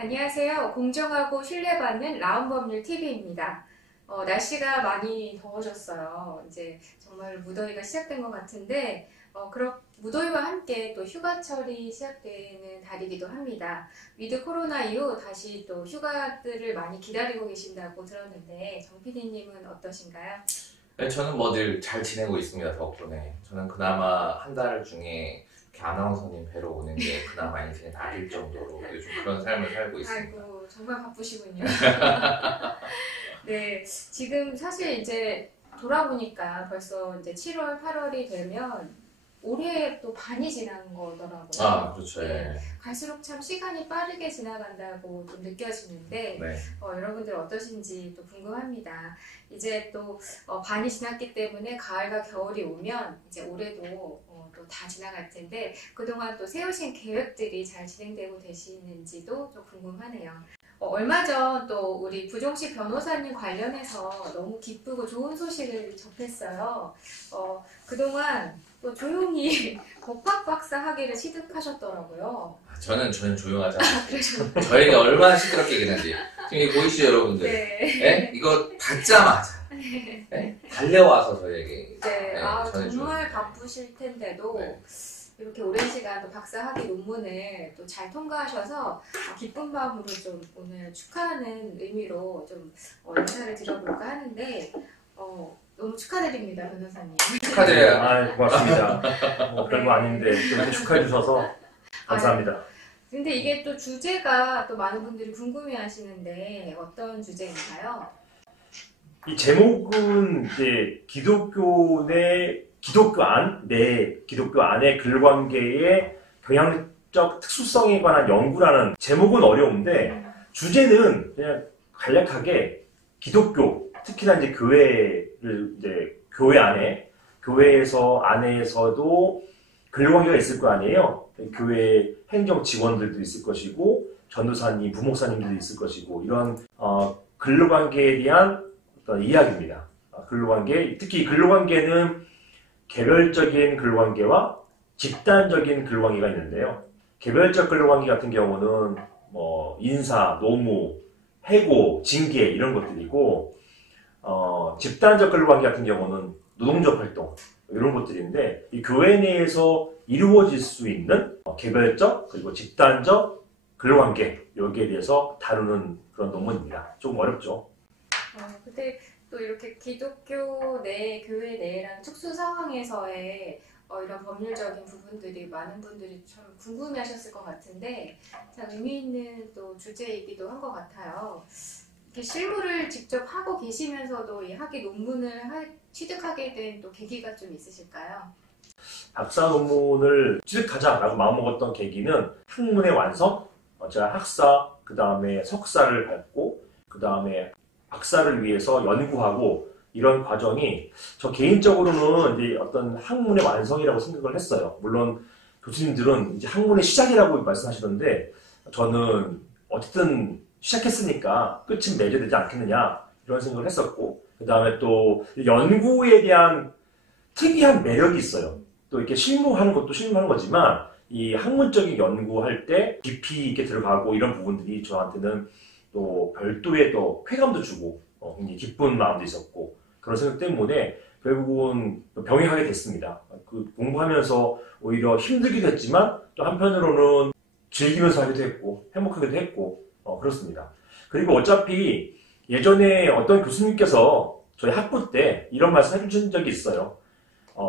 안녕하세요. 공정하고 신뢰받는 라운법률 TV입니다. 날씨가 많이 더워졌어요. 이제 정말 무더위가 시작된 것 같은데, 무더위와 함께 또 휴가철이 시작되는 달이기도 합니다. 위드 코로나 이후 다시 또 휴가들을 많이 기다리고 계신다고 들었는데, 정 PD님은 어떠신가요? 네, 저는 뭐 늘 잘 지내고 있습니다, 덕분에. 저는 그나마 한 달 중에 이렇게 아나운서님 뵈러 오는 게 그나마 인생의 낙일 정도로 요즘 그런 삶을 살고 있습니다. 아이고, 정말 바쁘시군요. 네, 지금 사실 이제 돌아보니까 벌써 이제 7월, 8월이 되면 올해 또 반이 지난 거더라고요. 아, 그렇죠. 네. 갈수록 참 시간이 빠르게 지나간다고 좀 느껴지는데, 네. 여러분들 어떠신지 또 궁금합니다. 이제 또 반이 지났기 때문에 가을과 겨울이 오면 이제 올해도 또 다 지나갈 텐데, 그동안 또 세우신 계획들이 잘 진행되고 계시는지도 좀 궁금하네요. 얼마 전 또 우리 부종식 변호사님 관련해서 너무 기쁘고 좋은 소식을 접했어요. 그동안 또 조용히 법학 박사 학위를 취득하셨더라고요. 저는 조용하지 않아요. 저에게 얼마나 시끄럽게 얘기했는지. 지금 이거 보이시죠, 여러분들? 네. 네? 이거 받자마자. 네? 달려와서 저에게. 네. 네, 정말 바쁘실 텐데도 네. 이렇게 오랜 시간 또 박사 학위 논문을 또 잘 통과하셔서 기쁜 마음으로 좀 오늘 축하하는 의미로 좀 인사를 드려볼까 하는데 너무 축하드립니다, 변호사님. 축하드려요. 고맙습니다. 별거 아닌데 이렇게 축하해 주셔서 감사합니다. 근데 이게 또 주제가 또 많은 분들이 궁금해 하시는데 어떤 주제인가요? 이 제목은 이제 기독교 안의 글관계의 경향적 특수성에 관한 연구라는 제목은 어려운데 주제는 그냥 간략하게 기독교, 특히나 이제 교회 안에서도 글관계가 있을 거 아니에요. 교회 행정 직원들도 있을 것이고 전도사님, 부목사님들도 있을 것이고 이런 근로관계에 대한 어떤 이야기입니다. 근로관계, 특히 근로관계는 개별적인 근로관계와 집단적인 근로관계가 있는데요. 개별적 근로관계 같은 경우는 인사, 노무, 해고, 징계 이런 것들이고 집단적 근로관계 같은 경우는 노동적 활동 이런 것들인데 이 교회 내에서 이루어질 수 있는 개별적 그리고 집단적 근로관계 여기에 대해서 다루는 그런 논문입니다. 조금 어렵죠. 근데 또 이렇게 기독교 내, 교회 내라는 특수 상황에서의 이런 법률적인 부분들이 많은 분들이 참 궁금해하셨을 것 같은데 참 의미 있는 또 주제이기도 한 것 같아요. 이렇게 실무를 직접 하고 계시면서도 이 학위 논문을 취득하게 된 또 계기가 좀 있으실까요? 박사 논문을 취득하자라고 마음먹었던 계기는 학문의 완성, 제가 학사, 그 다음에 석사를 밟고 그 다음에 박사를 위해서 연구하고 이런 과정이 저 개인적으로는 이제 어떤 학문의 완성이라고 생각을 했어요. 물론 교수님들은 이제 학문의 시작이라고 말씀하시던데 저는 어쨌든 시작했으니까 끝은 맺어야 되지 않겠느냐 이런 생각을 했었고 그 다음에 또 연구에 대한 특이한 매력이 있어요. 또 이렇게 실무하는 것도 실무하는 거지만 이 학문적인 연구할 때 깊이 있게 들어가고 이런 부분들이 저한테는 또 별도의 또 쾌감도 주고 굉장히 기쁜 마음도 있었고 그런 생각 때문에 결국은 병행하게 됐습니다. 그 공부하면서 오히려 힘들기도 했지만 또 한편으로는 즐기면서 하기도 했고 행복하기도 했고 그렇습니다. 그리고 어차피 예전에 어떤 교수님께서 저희 학부 때 이런 말씀 해주신 적이 있어요.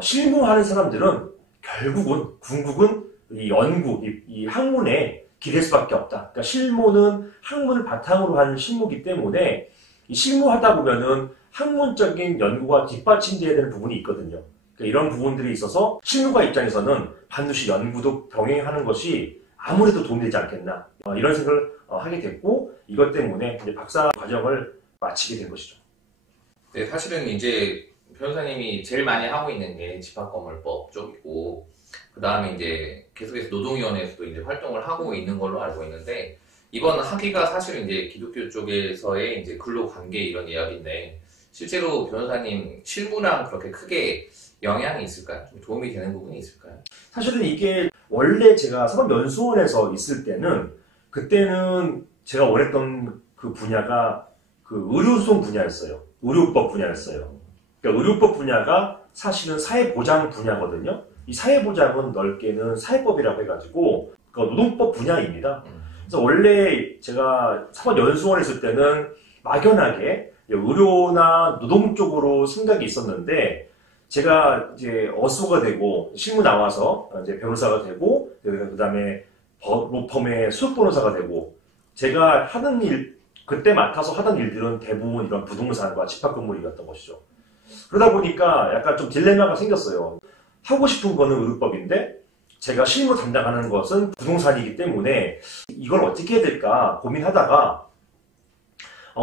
실무하는 사람들은 결국은 궁극은 이 연구, 이 학문에 기댈 수밖에 없다. 그러니까 실무는 학문을 바탕으로 하는 실무이기 때문에 이 실무하다 보면은 학문적인 연구가 뒷받침돼야 되는 부분이 있거든요. 그러니까 이런 부분들이 있어서 실무가 입장에서는 반드시 연구도 병행하는 것이 아무래도 도움이 되지 않겠나 이런 생각을 하게 됐고 이것 때문에 이제 박사 과정을 마치게 된 것이죠. 네, 사실은 이제 변호사님이 제일 많이 하고 있는 게 집합건물법 쪽이고 그 다음에 이제 계속해서 노동위원회에서도 이제 활동을 하고 있는 걸로 알고 있는데 이번 학위가 사실은 이제 기독교 쪽에서의 이제 근로관계 이런 이야기인데 실제로 변호사님 실무랑 그렇게 크게 영향이 있을까요? 좀 도움이 되는 부분이 있을까요? 사실은 이게 원래 제가 사법연수원에서 있을 때는 그때는 제가 원했던 그 분야가 그 의료소송 분야였어요. 의료법 분야였어요. 그러니까 의료법 분야가 사실은 사회보장 분야거든요. 이 사회보장은 넓게는 사회법이라고 해가지고 그 노동법 분야입니다. 그래서 원래 제가 사법연수원에 있을 때는 막연하게 의료나 노동 쪽으로 생각이 있었는데 제가 이제 어수가 되고 실무 나와서 이제 변호사가 되고 그다음에 로펌의 수석 변호사가 되고 제가 하는 일 그때 맡아서 하던 일들은 대부분 이런 부동산과 집합건물이었던 것이죠. 그러다 보니까 약간 좀 딜레마가 생겼어요. 하고 싶은 거는 의료법인데 제가 실무 담당하는 것은 부동산이기 때문에 이걸 어떻게 해야 될까 고민하다가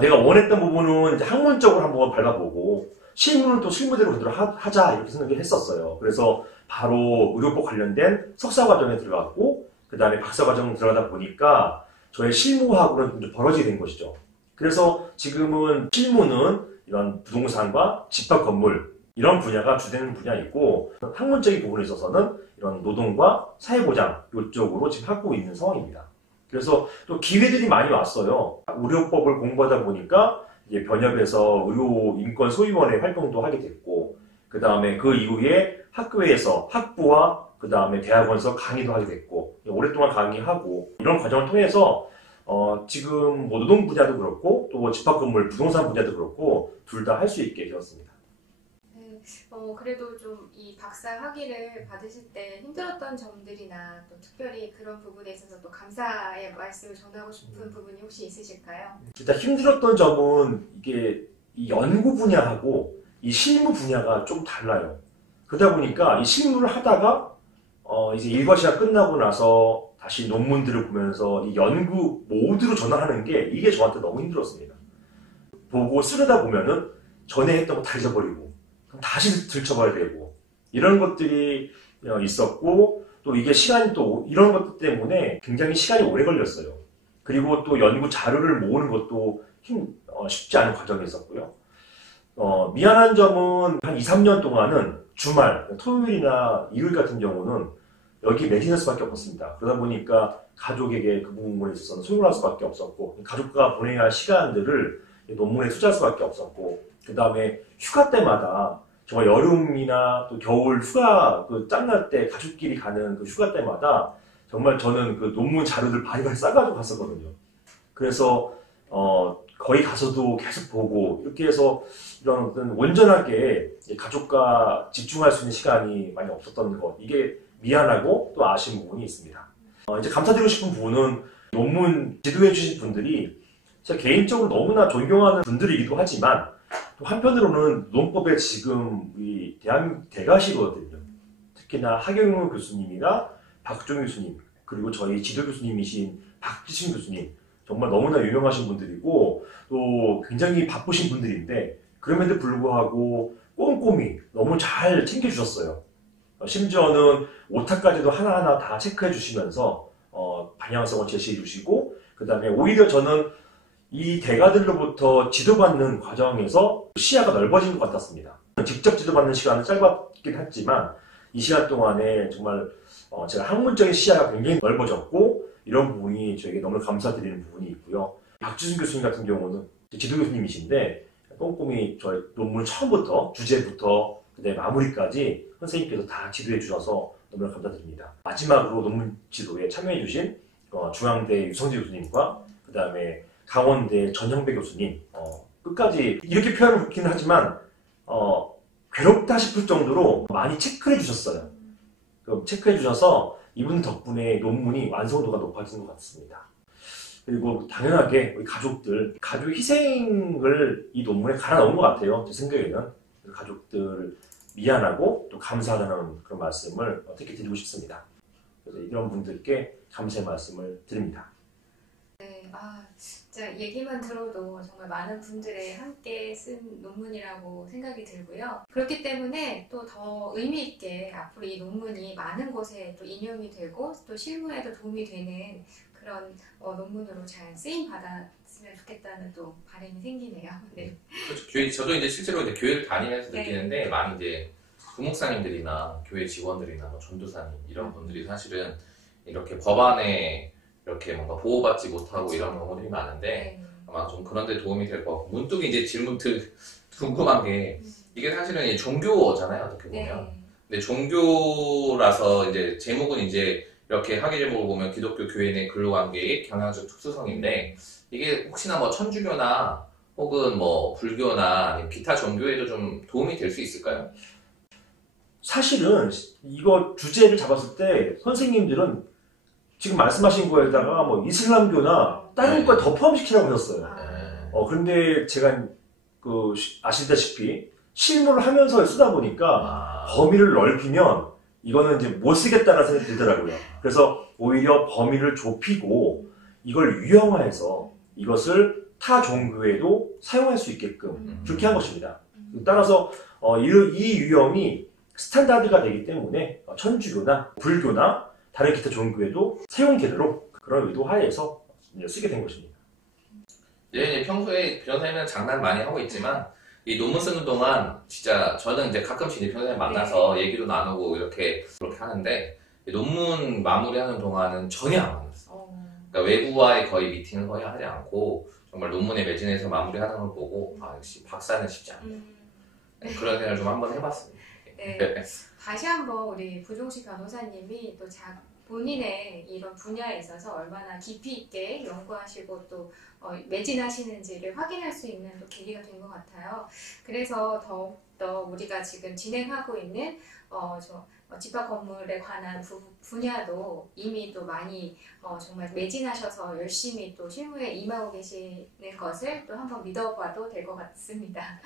내가 원했던 부분은 이제 학문적으로 한번 밟아보고 실무는 또 실무대로 그대로 하자 이렇게 생각을 했었어요. 그래서 바로 의료법 관련된 석사과정에 들어갔고 그 다음에 박사과정 들어가다 보니까 저의 실무하고는 좀 벌어지게 된 것이죠. 그래서 지금은 실무는 이런 부동산과 집합건물 이런 분야가 주된 분야이고 학문적인 부분에 있어서는 이런 노동과 사회보장 이쪽으로 지금 하고 있는 상황입니다. 그래서 또 기회들이 많이 왔어요. 의료법을 공부하다 보니까 이제 변협에서 의료인권소위원회 활동도 하게 됐고 그 다음에 그 이후에 학교에서 학부와 그 다음에 대학원에서 강의도 하게 됐고 오랫동안 강의하고 이런 과정을 통해서 지금 뭐 노동 분야도 그렇고 또 집합건물 부동산 분야도 그렇고 둘 다 할 수 있게 되었습니다. 네, 그래도 좀 이 박사 학위를 받으실 때 힘들었던 점들이나 또 특별히 그런 부분에 있어서 또 감사의 말씀을 전하고 싶은 부분이 혹시 있으실까요? 일단 힘들었던 점은 이게 이 연구 분야하고 이 실무 분야가 좀 달라요. 그러다 보니까 이 실무를 하다가 이제 일과 시간 끝나고 나서 다시 논문들을 보면서 이 연구 모드로 전환하는 게 이게 저한테 너무 힘들었습니다. 보고 쓰려다 보면은 전에 했던 거 다 잊어버리고 그럼 다시 들춰봐야 되고 이런 것들이 있었고 또 이게 시간이 또 이런 것들 때문에 굉장히 시간이 오래 걸렸어요. 그리고 또 연구 자료를 모으는 것도 쉽지 않은 과정이 있었고요. 미안한 점은 한 2, 3년 동안은 주말, 토요일이나 일요일 같은 경우는 여기 매진할 수밖에 없었습니다. 그러다 보니까 가족에게 그 부분에 있어서는 소홀할 수밖에 없었고 가족과 보내야 할 시간들을 논문에 투자할 수밖에 없었고 그 다음에 휴가 때마다 정말 여름이나 또 겨울 휴가 그 짬날 때 가족끼리 가는 그 휴가 때마다 정말 저는 그 논문 자료들 바리바리 싸가지고 갔었거든요. 그래서 거기 가서도 계속 보고 이렇게 해서 이런 어떤 온전하게 가족과 집중할 수 있는 시간이 많이 없었던 것 이게 미안하고 또 아쉬운 부분이 있습니다. 이제 감사드리고 싶은 부분은 논문 지도해 주신 분들이 제가 개인적으로 너무나 존경하는 분들이기도 하지만 또 한편으로는 논법에 지금 우리 대한민국 대가시거든요. 특히나 하경영 교수님이나 박종희 교수님 그리고 저희 지도 교수님이신 박지신 교수님 정말 너무나 유명하신 분들이고 또 굉장히 바쁘신 분들인데 그럼에도 불구하고 꼼꼼히 너무 잘 챙겨주셨어요. 심지어는 오타까지도 하나하나 다 체크해 주시면서 방향성을 제시해 주시고 그 다음에 오히려 저는 이 대가들로부터 지도받는 과정에서 시야가 넓어진 것 같았습니다. 직접 지도받는 시간은 짧았긴 했지만 이 시간 동안에 정말 제가 학문적인 시야가 굉장히 넓어졌고 이런 부분이 저에게 너무 감사드리는 부분이 있고요. 박지순 교수님 같은 경우는 지도 교수님이신데 꼼꼼히 저희 논문 처음부터 주제부터 그다음에 마무리까지 선생님께서 다 지도해 주셔서 너무나 감사드립니다. 마지막으로 논문 지도에 참여해 주신 중앙대 유성재 교수님과 그 다음에 강원대 전형배 교수님 끝까지 이렇게 표현을 그렇긴 하지만 괴롭다 싶을 정도로 많이 체크해 주셨어요. 체크해 주셔서 이분 덕분에 논문이 완성도가 높아진 것 같습니다. 그리고 당연하게 우리 가족들 희생을 이 논문에 갈아 넣은 것 같아요. 제 생각에는 가족들 미안하고 또 감사하다는 그런 말씀을 어떻게 드리고 싶습니다. 그래서 이런 분들께 감사의 말씀을 드립니다. 네, 진짜 얘기만 들어도 정말 많은 분들의 함께 쓴 논문이라고 생각이 들고요. 그렇기 때문에 또 더 의미 있게 앞으로 이 논문이 많은 곳에 또 인용이 되고 또 실무에도 도움이 되는 그런 논문으로 잘 쓰임 받았으면 좋겠다는 또 바람이 생기네요. 네. 그렇죠. 저도 이제 실제로 이제 교회를 다니면서 네. 느끼는데 많이 이제 부목사님들이나 교회 직원들이나 뭐 전도사님 이런 분들이 사실은 이렇게 법안에 이렇게 뭔가 보호받지 못하고 그쵸. 이런 경우들이 많은데 네. 아마 좀 그런 데 도움이 될 것 같고 문득 이제 질문 궁금한 게 이게 사실은 이 종교잖아요 어떻게 보면 네. 근데 종교라서 이제 제목은 이제 이렇게 학위 제목을 보면 기독교 교회 내 근로관계의 경향적 특수성인데 이게 혹시나 뭐 천주교나 혹은 뭐 불교나 아니면 기타 종교에도 좀 도움이 될 수 있을까요? 사실은 이거 주제를 잡았을 때 선생님들은 지금 말씀하신 거에다가 뭐 이슬람교나 다른 거 더 포함시키라고 하셨어요. 아, 그런데 제가 아시다시피 실무를 하면서 쓰다 보니까 범위를 넓히면 이거는 이제 못 쓰겠다는 생각이 들더라고요. 그래서 오히려 범위를 좁히고 이걸 유형화해서 이것을 타 종교에도 사용할 수 있게끔 그렇게 한 것입니다. 따라서 이 유형이 스탠다드가 되기 때문에 천주교나 불교나 다른 기타 종교에도 사용되도록 그런 의도 하에서 이제 쓰게 된 것입니다. 이제 평소에 변호사님은 장난 많이 하고 있지만 이 논문 쓰는 동안 진짜 저는 이제 가끔씩 이제 변호사님 만나서 얘기도 나누고 이렇게 그렇게 하는데 논문 마무리하는 동안은 전혀 안 만났어요. 그러니까 외부와의 거의 미팅을 거의 하지 않고 정말 논문에 매진해서 마무리하는 걸 보고 아 역시 박사는 쉽지 않다. 그런 생각을 좀 한번 해봤습니다. 네. 다시 한번 우리 부종식 변호사님이 또 본인의 이런 분야에 있어서 얼마나 깊이 있게 연구하시고 또 매진하시는지를 확인할 수 있는 또 계기가 된 것 같아요. 그래서 더욱더 우리가 지금 진행하고 있는 집합 건물에 관한 분야도 이미 또 많이 정말 매진하셔서 열심히 또 실무에 임하고 계시는 것을 또 한번 믿어봐도 될 것 같습니다.